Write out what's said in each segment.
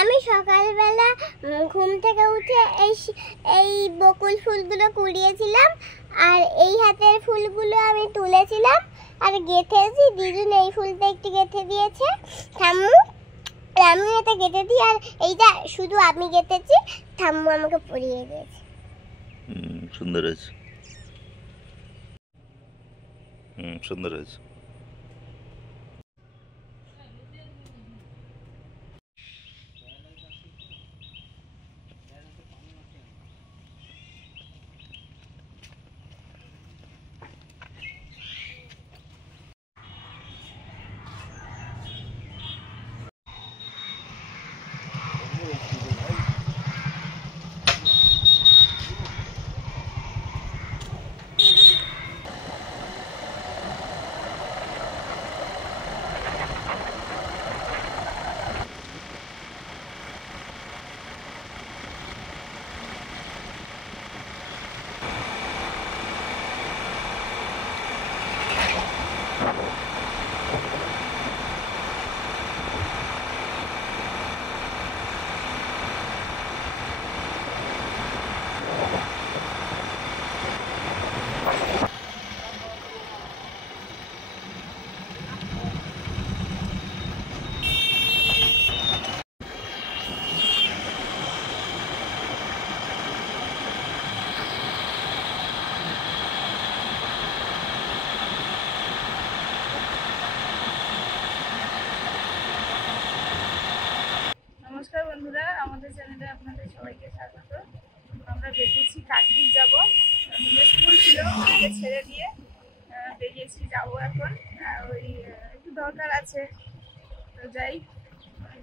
আমি সকালবেলা ঘুম থেকে উঠে এই বকুল ফুলগুলো কুড়িয়েছিলাম, আর এই হাতের ফুলগুলো আমি তুলেছিলাম আর গেঁথেছি। দিদুন এই ফুলটা একটু গেঁথে দিয়েছে, ঠাম্মু আমি এটা গেঁথে দিই, আর এইটা শুধু আমি গেঁথেছি, ঠাম্মু আমাকে পরিয়ে দিয়েছে। সুন্দর হয়েছে, সুন্দর হয়েছে। নমস্কার বন্ধুরা, আমাদের চ্যানেলে আপনাদের সবাইকে স্বাগত। আমরা বেরিয়েছি কাকদ্বীপ যাব, স্কুল ছিল ওকে ছেড়ে দিয়ে বেরিয়েছি, যাবো এখন। ওই একটু দরকার আছে, তো যাই,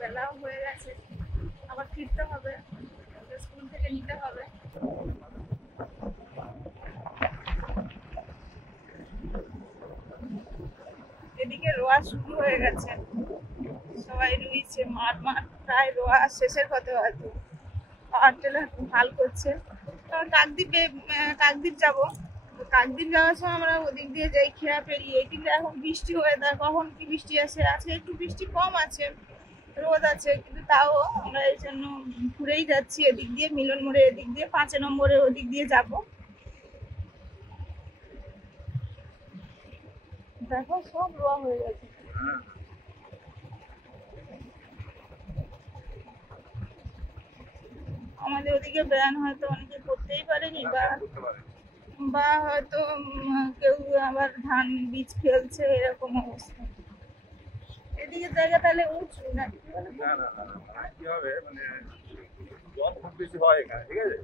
বেলাও হয়ে গেছে, আবার ফিরতে হবে, স্কুল থেকে নিতে হবে। এদিকে রোয়া শুরু হয়ে গেছে, সবাই রুইছে, মাঠ প্রায় রোয়া শেষের কথা, হয়তো পাওয়ার টেলার হাল করছে। কারণ কাকদ্বীপ যাবো, কাকদ্বীপ যাওয়ার সময় আমরা ওদিক দিয়ে যাই খেয়া পেরিয়ে। কিন্তু এখন বৃষ্টি ওয়েদার, কখন কি বৃষ্টি আসে, আজকে একটু বৃষ্টি কম আছে, রোদ আছে, কিন্তু তাও আমরা এই জন্য ঘুরেই যাচ্ছি এদিক দিয়ে, মিলন মোড়ে এদিক দিয়ে, 5 নম্বরে ওদিক দিয়ে যাব। দেখো সব রোয়া হয়ে গেছে। আমাদের ওদিকে ব্যান হয়তো অনেকে করতেই পারেনি, বা হয়তো কেউ আবার ধান বীজ ফেলছে, এরকম অবস্থা। এদিকে জায়গা তাহলে উঁচু না, কি হবে, মানে জল খুব বেশি হয় এখানে, ঠিক আছে,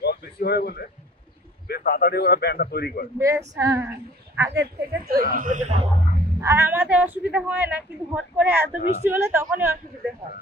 জল বেশি হয় বলে বেশ তাড়াতাড়ি ওরা ব্যান্ডটা তৈরি করে, বেশ, হ্যাঁ, আগের থেকে তৈরি করে দেয়। আর আমাদের অসুবিধা হয় না, কিন্তু হট করে এত বৃষ্টি হলে তখনই অসুবিধা হয়।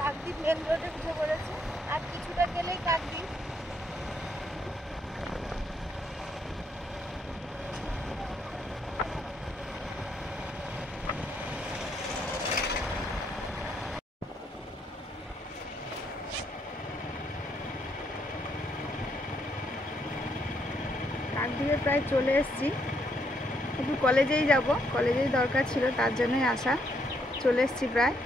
কাকদ্বীপ মেন রোডে উঠে পড়েছে, আর কিছুটা গেলেই কাকদ্বীপ। কাকদ্বীপে প্রায় চলে এসেছি, একটু কলেজেই যাব, কলেজেই দরকার ছিল, তার জন্যই আসা। চলে এসেছি প্রায়।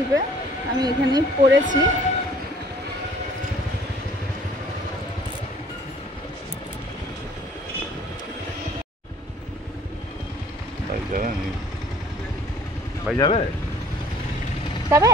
কাকদ্বীপে, আমি এখানেই পড়েছি। ভাই যাবে? যাবে?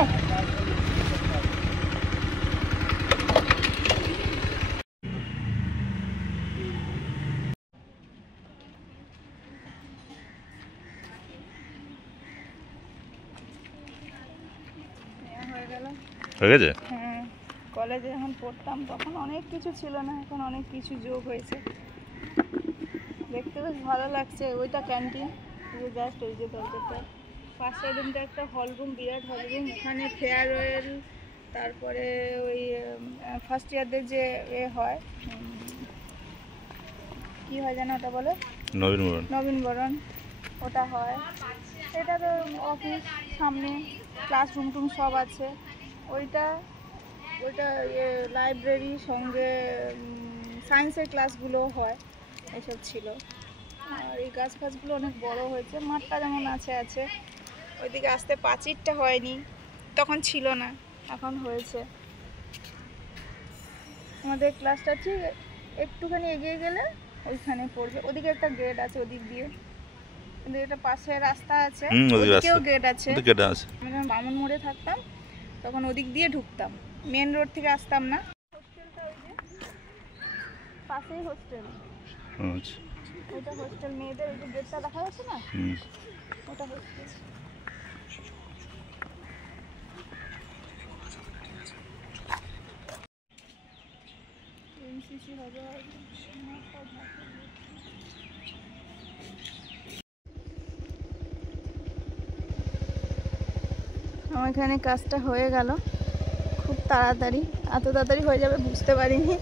হয়ে গেছে? হ্যাঁ, কলেজে যখন পড়তাম তখন অনেক কিছু ছিল না, এখন অনেক কিছু যোগ হয়েছে। দেখতে বেশ ভালো লাগছে। ওইটা ক্যান্টিন, জাস্ট ওই যে দরজাটা। পাশের রুমটা একটা হল রুম, বিরাট হল রুম। ওখানে ফেয়ারওয়েল, তারপরে ওই ফার্স্ট ইয়ারদের যে হয়, কি হয় যেন ওটা বলে, নবীনবরণ, ওটা হয়। এটা তো অফিস, সামনে ক্লাসরুম টুম সব আছে। ওইটা লাইব্রেরি, সঙ্গে সায়েন্সের ক্লাসগুলো হয়, এসব ছিল। আর এই গাছ ফাছগুলো অনেক বড় হয়েছে। মাঠটা যেমন আছে, ওইদিকে আসতে প্রাচীরটা হয়নি, তখন ছিল না, এখন হয়েছে। আমাদের ক্লাসটা ঠিক একটুখানি এগিয়ে গেলে ওইখানে পড়বে। ওদিকে একটা গেট আছে, ওদিক দিয়ে, কিন্তু এটা পাশে রাস্তা আছে, ওদিকেও গেট আছে। আমি যখন বামন মোড়ে থাকতাম তখন ওদিক দিয়ে ঢুকতাম, মেন রোড থেকে আসতাম না। হোস্টেলটা ওই যে পাশেই হোস্টেল, ওটা হোস্টেল মেয়েদের। ওই যে গেটটা দেখা যাচ্ছে না, ওটা হোস্টেল। এমসিসি হবে। আমার এখানে কাজটা হয়ে গেল খুব তাড়াতাড়ি। এত তাড়াতাড়ি হয়ে যাবে বুঝতে পারিনি।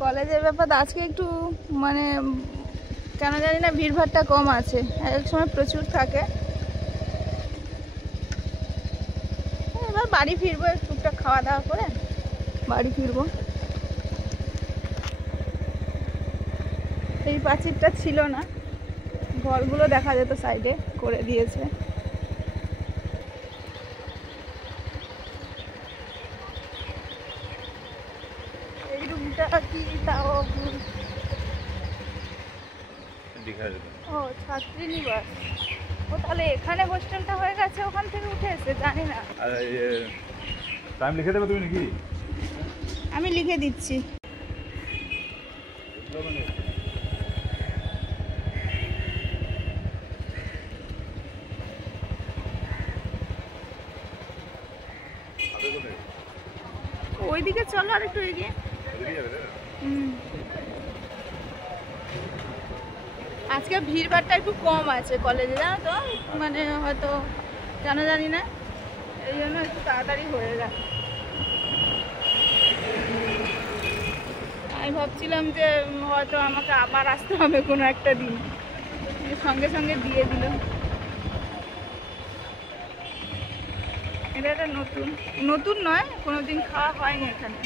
কলেজের ব্যাপার আজকে একটু মানে কেন জানি না ভিড়ভাড়টা কম আছে, এক সময় প্রচুর থাকে। এবার বাড়ি ফিরবো, টুকটাক খাওয়া দাওয়া করে বাড়ি ফিরবো। এই প্রাচীরটা ছিল না, ঘরগুলো দেখা যেত, সাইডে করে দিয়েছে। এই রুমটা কি তাও ও ছাত্রী নিবাস। ও তাহলে এখানে হোস্টেলটা হয়ে গেছে, ওখান থেকে উঠে এসে জানি না। টাইম লিখে দেবে তুমি নাকি? আমি লিখে দিচ্ছি। ওইদিকে চলো আর একটু এগিয়ে। আজকে ভিড়ভাড়টা একটু কম আছে কলেজে, জানো তো, মানে হয়তো কেন জানি না, এই জন্য একটু তাড়াতাড়ি হয়ে গেল। আমি ভাবছিলাম যে হয়তো আমাকে আবার আসতে হবে কোনো একটা দিন, সঙ্গে সঙ্গে দিয়ে দিল। এটা একটা নতুন নয়, কোনোদিন খাওয়া হয়নি এখানে।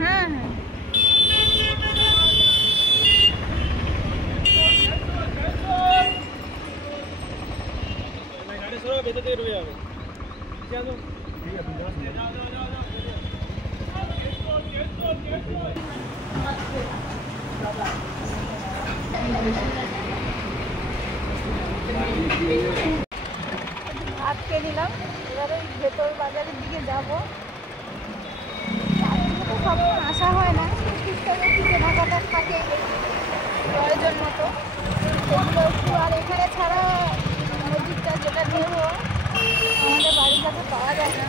হ্যাঁ হ্যাঁ, আজকে নিলাম। এবারে ভেতর বাজারের দিকে যাবো। সবসময় আসা হয় না, টুকটাক একটু কেনাকাটা থাকে প্রয়োজন মতো, সেগুলো একটু। আর এখানে ছাড়া মসজিদটা যেটা নেব আমাদের বাড়ির কাছে পাওয়া যায় না।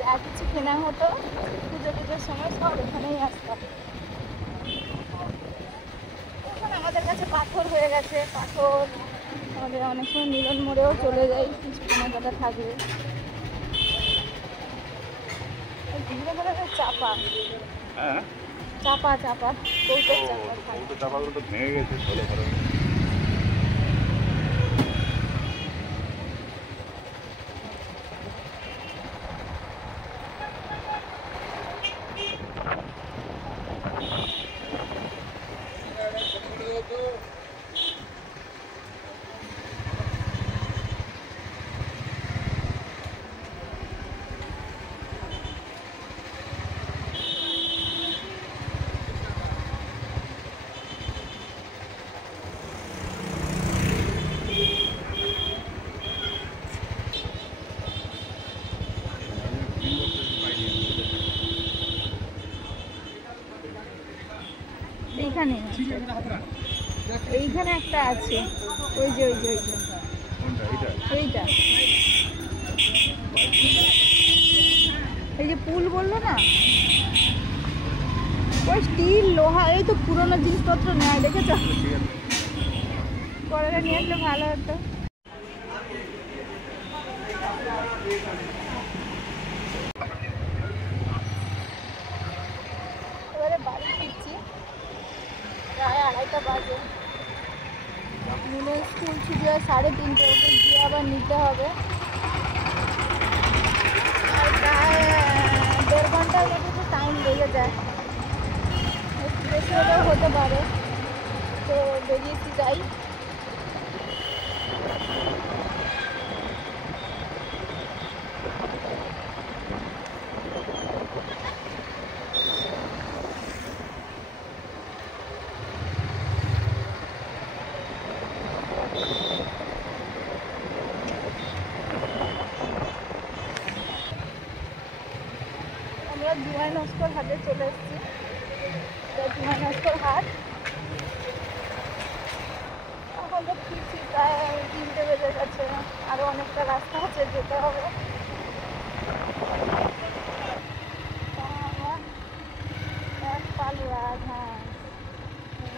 যা কিছু কেনা হতো পুজোর সময় সব এখানেই আসতাম। এখন আমাদের কাছে পাথর হয়ে গেছে, পাথর আমাদের অনেক সময় মিলন মোড়েও চলে যাই, কিছু কেনাকাটা থাকবে। ঘুরে বেড়াতে চাপা চাপা চাপা কৌটোর চাপা কৌটো চাপাগুলো তো ভেঙে গেছে ভালো করে। এইখানে এইখানে একটা আছে, ওই যে ওই যে ওই যে কোনটা এটা? এইটা, এই যে পুল বললো না, ওই স্টিল লোহা, এই তো পুরোনো জিনিসপত্র নেয়, দেখেছো? ঠিক আছে। পরে নিয়ে আসলে ভালো হতো। এবারে বাড়ি ফিরছি, প্রায় 2:30 বাজে। মিলের স্কুল ছুটি হয় 3:30, ওকে গিয়ে আবার নিতে হবে। আর প্রায় 1.5 ঘন্টার মতো তো টাইম লেগে যায়, একটু বেশি হলেও হতে পারে। তো বেরিয়েছি, যাই। আমরা জুয়াই নস্কর হাটে চলে এসেছি। জুয়াই নস্কর হাট, এখন তো ফিরছি, প্রায় 3টে বেজে গেছে, আরো অনেকটা রাস্তা আছে, যেতে হবে। এক পাল রাজহাঁস,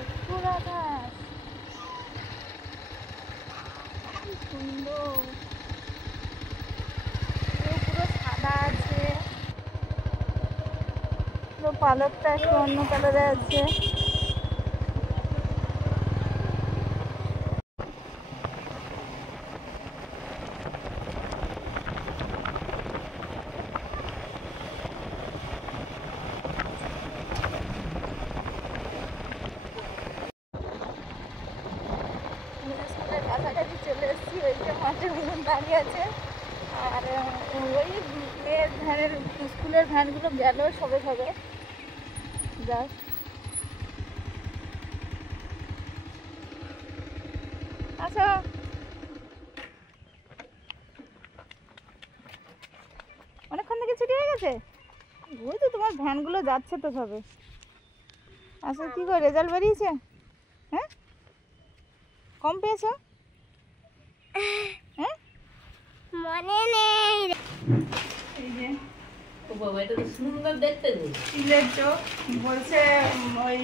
একটু রাজহাঁস, কি সুন্দর, পুরো সাদা আছে, পুরো পালকটা একটু অন্য কালারে আছে। স্কুলের কাছাকাছি চলে এসেছি, ওই যে মাঠে মতন দাঁড়িয়ে আছে। আর ওই মেয়ের ভ্যানের, স্কুলের ভ্যানগুলো গেল সবে সবে, যাক। আচ্ছা, অনেকক্ষণ থেকে ছুটি হয়ে গেছে। ওই তো তোমার ভ্যানগুলো যাচ্ছে তো সবে। আচ্ছা, কি করে রেজাল্ট বেরিয়েছে? হ্যাঁ, কম পেয়েছো? হ্যাঁ, মনে নেই। এই যে এটা তো সুন্দর দেখতে গো। স্টিলের চোখ, বলছে ওই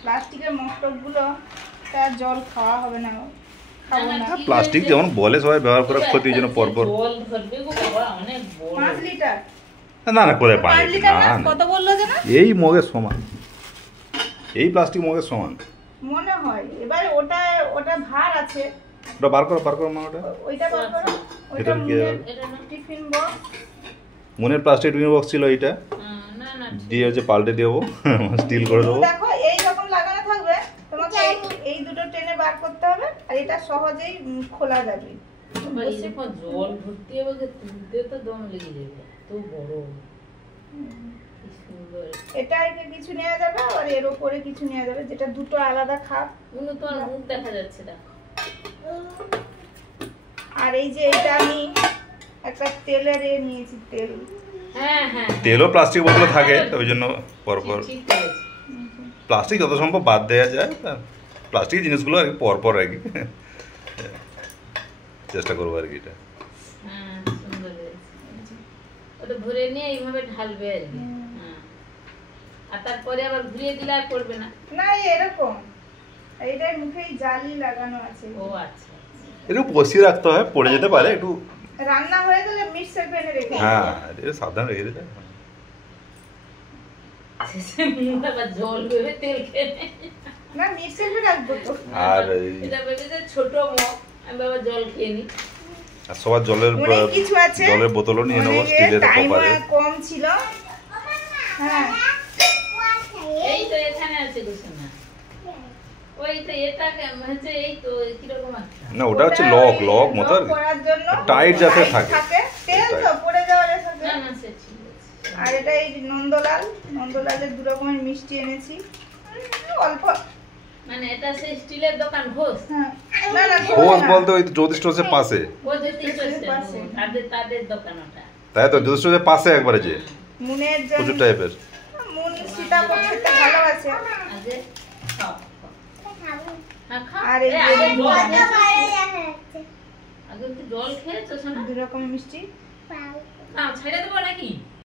প্লাস্টিকের মগটপগুলো তার জল খাওয়া হবে না, খাবো না। প্লাস্টিক যেমন বলে সবাই ব্যবহার করা ক্ষতির জন্য পরপর। জল ধরবে গো বাবা, অনেক বড়। 5 লিটার, না না, কোথায় 5 পানি লিটার না না, না। কত বললো যেন? এই মগের সমান, এই প্লাস্টিক মগের সমান। মনে হয়। এবারে ওটা ওটা ভার আছে, ওটা বার করো মা, ওটা ওইটা বার করো। ওইটা এটার কি মুনের এটা না, টিফিন বক্স। মনের প্লাস্টিক টিফিন বক্স ছিল, এইটা না না, দিয়ে হচ্ছে পাল্টে দেবো, স্টিল করে দেবো। দেখো, এই যখন লাগানো থাকবে তোমাকে এই দুটো টেনে বার করতে হবে, আর এটা সহজেই খোলা যাবে। বাবা, এর পর জল ভর্তি হবে, যে তুলতে তো দম লেগে যাবে, তো বড়। কি সুন্দর। এটাই কিছু নেওয়া যাবে, আর এর উপরে কিছু নেওয়া যাবে, যেটা দুটো আলাদা খাপ। কোনো তো আর মুখ দেখা যাচ্ছে না। আর এই যে এটা আমি একটা তেলের নিয়েছি, তেল। হ্যাঁ হ্যাঁ, তেলও প্লাস্টিক বোতলে থাকে, ওই জন্য পরপর ঠিক করেছি। প্লাস্টিক যত সম্ভব বাদ দেওয়া যায়, প্লাস্টিক জিনিসগুলো আর কি পরপর আর কি চেষ্টা করবো আর কি। এটা হ্যাঁ, সুন্দর হয়েছে। ওটা ভরে নিয়ে এইভাবে ঢালবে আর কি। হ্যাঁ, আর তারপরে আবার ঘুরিয়ে দিলে আর পড়বে না। না, এরকম এইটাই মুখেই জালি লাগানো আছে। ও আচ্ছা, একটু বসিয়ে রাখতে হয়, পড়ে যেতে পারে একটু। রান্না হয়ে গেলে মিক্সার প্যানে রেখে হ্যাঁ, এটা সাবধান রেখে দিতে। শেষে মুখ আবার জল ভেবে তেল খেয়ে নেয়। না মিক্সিতে রাখবো তো। আর এই- এটা ভেবে যে ছোট মগ, আমি বাবা জল খেয়ে নিই। আর সবার জলের অনেক কিছু আছে। জলের বোতলও নিয়ে নেবো অনেকে স্টিলের টাইম কপারে। কম ছিল। হ্যাঁ এই তো এখানে আছে গোসনা। ওই তো এটা হচ্ছে এই তো কিরকম একটা। না ওটা হচ্ছে লক মতো আর কি। করার জন্য টাইট যাতে টাইট থাকে। তেল তো পড়ে যাওয়ার সাথে। না না সে ঠিক আছে। আর এটা এই নন্দলালের দু রকমের মিষ্টি এনেছি অল্প। মানে এটা সেই স্টিলের দোকান ঘোষ। হ্যাঁ না না ঘোষ বলতে ওই জ্যোতিষ স্টোরের পাশে, পাশে তাদের দোকান ওটা। তাই তো জ্যোতিষ স্টোরের পাশে একবারে যে মুনের প্রচুর জন্য টাইপের। মুন সীতাফল খেতে ভালোবাসে। আগে খাও। হ্যাঁ, খাও। আর এই এই যে আগে জল কত খেয়েছো? ভালো দেখাচ্ছে। আগে একটু জল খেয়েছো শোনা? দু রকমের মিষ্টি। পাও। না ছেড়ে দেবো নাকি?